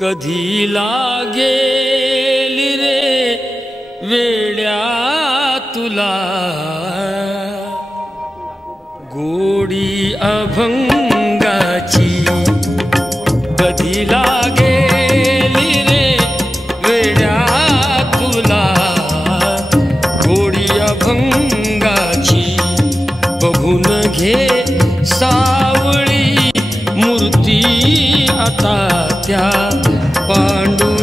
कधी लागेल रे वेड्या तुला गोडी अभंगाची, कधी लागेल रे वेड्या तुला गोडी अभंगाची। बघून घे सावळी मूर्ती आता त्या पांडुरंगाची।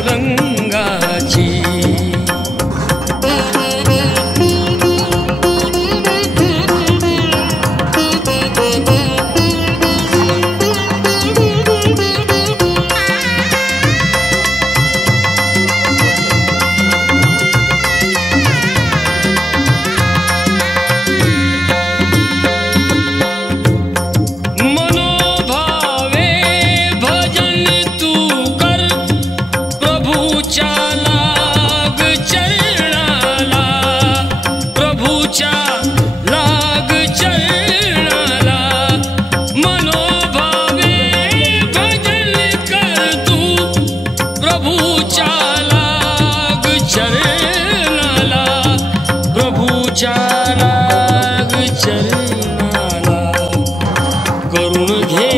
करून घे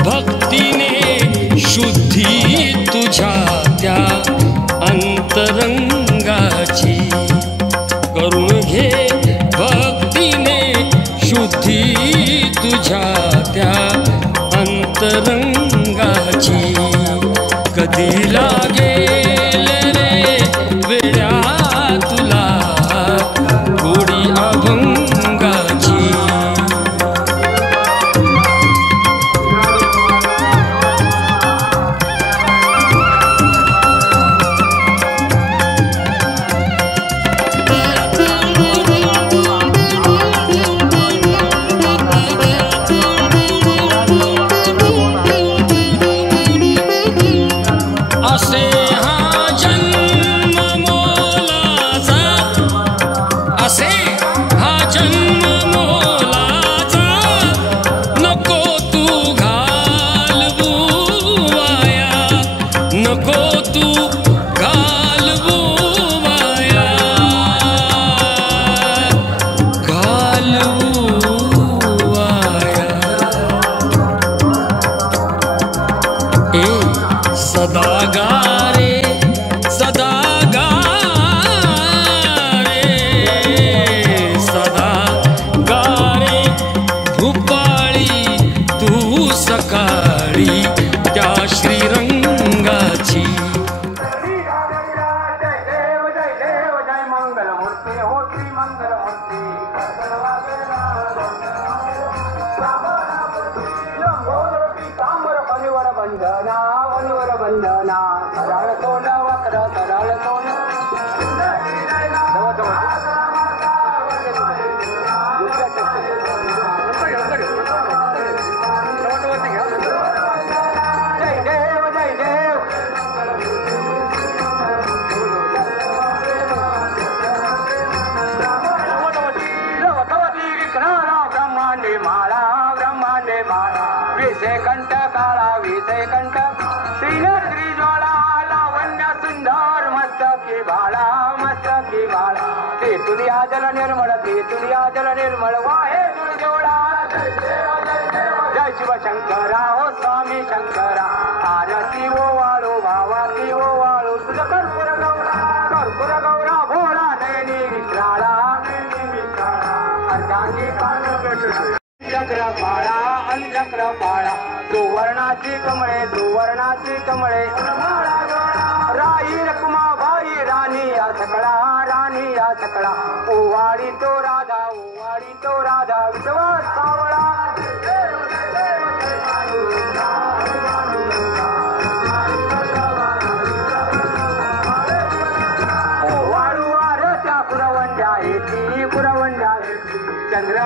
भक्तीने शुद्धी तुझ्या त्या अंतरंगाची, करून घे भक्तीने शुद्धी तुझ्या त्या अंतरंगाची। कधी लागेल रे वेड्या तुला गोडी अभंगाची। असे हा जन्म मोलाचा, असे हा जन्म मोलाचा, नको तू घालवू वाया, नको तू घालवू वाया, घालवू वाया। सदा गा रे, सदा गा रे, सदा गा रे भूपाळी तू सकाळी त्या श्रीरंगाची। वंदना कराळ तोंड वक्र कराळ तोंड जय देव जय देव भगवती विघ्नाला ब्रह्मांडे माळा, ब्रह्मांडे माळा विषय कंठ काळा, विषय कंठ श्री ज्वाला लावण्य सुंदर मस्तकी बाळा, मस्तकी बाळा ते तुलिया जल निर्मळ, ते तुलिया जल निर्मळ वाहे तुळजोळा। जय शिव शंकरा हो स्वामी शंकरा, आरती ओ वाळू भावा की ओ वाळू तुझ कर्पूर गौरा, कर्पूर गौरा भोळा नयनी विश्राळा, नयनी विश्राळा अर्धांगी चक्र पाळा, अंचक्र पाळा सुवर्णाची कमळे, सुवर्णाची कमळे राई रकुमाबाई राणी या सकळा, राणी या सकळा ओवाळी तो राधा, ओवाळी तो राधा विश्वास सावळा। ओवाळू आरत्या पुरवंड्या येती, पुरवंड्या चंद्र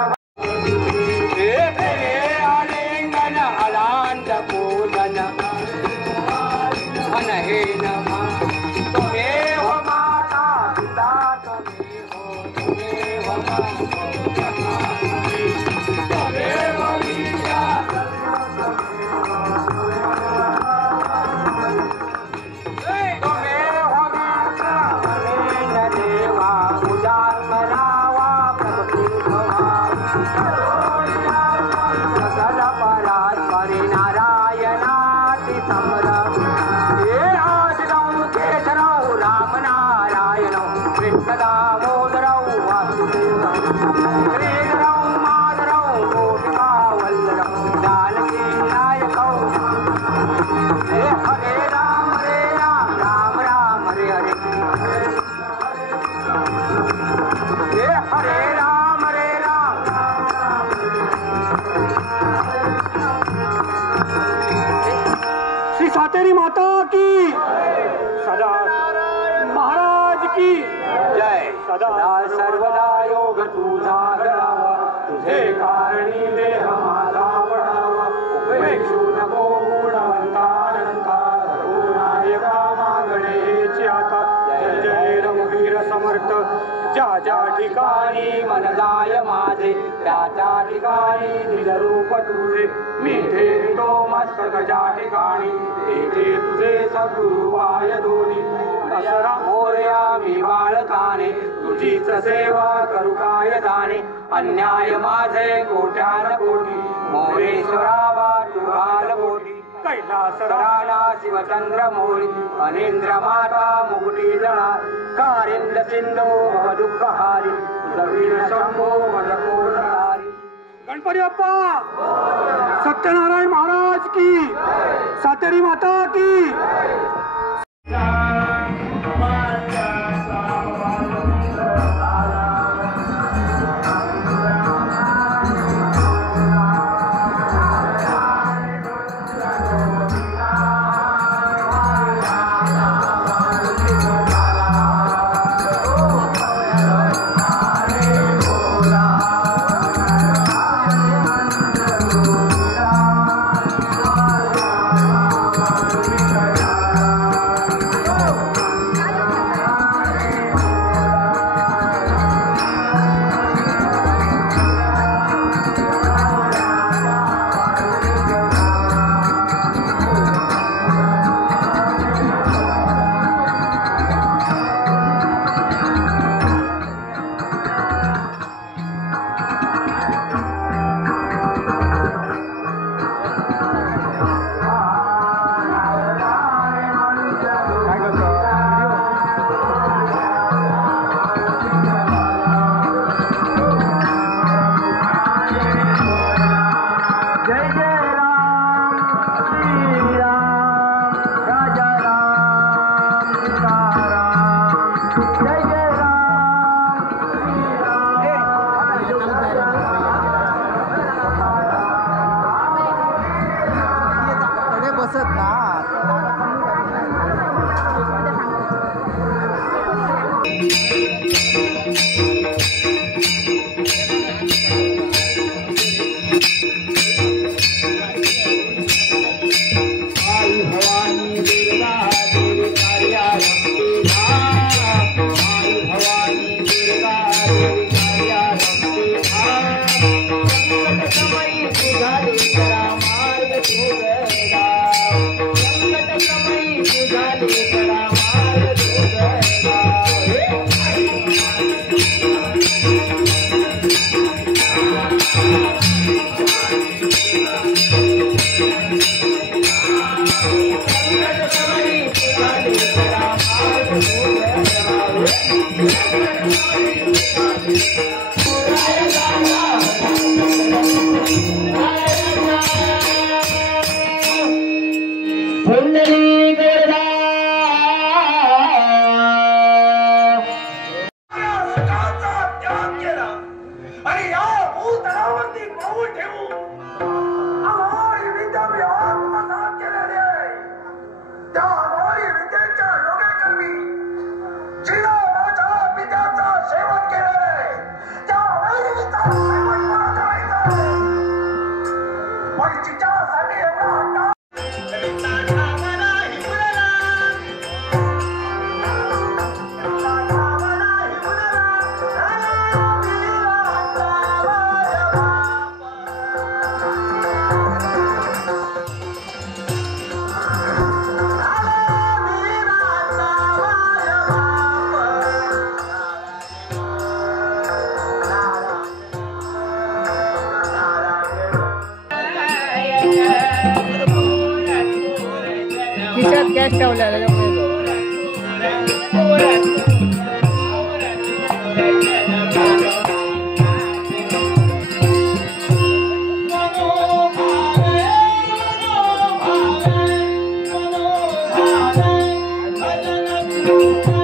आलिंगन अलांत पूजन मन हे नमा त्वमेव माता पिता त्वमेव माता राम राम हे आदिराव केशराव राम नारायण कृष्ण दामोदराव वासुदेव श्रीराव माधवराव गोपिका वल्लभ जानकी नायकराव हे हरे राम राम राम हरे हरे हे हरे राम श्री सातेरी माता की सदा महाराज की जय सदा सर्वदा योग तुझा घडावा तुझे कारणी देह माझा पडावा उपेक्षू नको गुणवंतानंता गुणायका मागणेची आता जय जय रघुवीर समर्थ ज्या ज्या ठिकाणी मन जाय माझे त्या त्या ठिकाणी निज रूप तुझे मी ठेवितो मस्तक ज्या ठिकाणी तेथे तुझे सद्गुरु पाय दोन्ही दसरा मोरया मी बाळकाने तुझीच सेवा करू काय जाणे अन्याय माझे कोट्यान कोटी मोरेश्वरा तू घाल बोटी कैलास राणा शिवचंद्र मोरी अनेंद्र माता मुकुटी जणा कारिंद सिंधू दुःख हारी जमीन शंभो मज कोणहारी गणपती बाप्पा सत्यनारायण महाराज की सातेरी माता की खिशात कॅश ठेवला Thank you.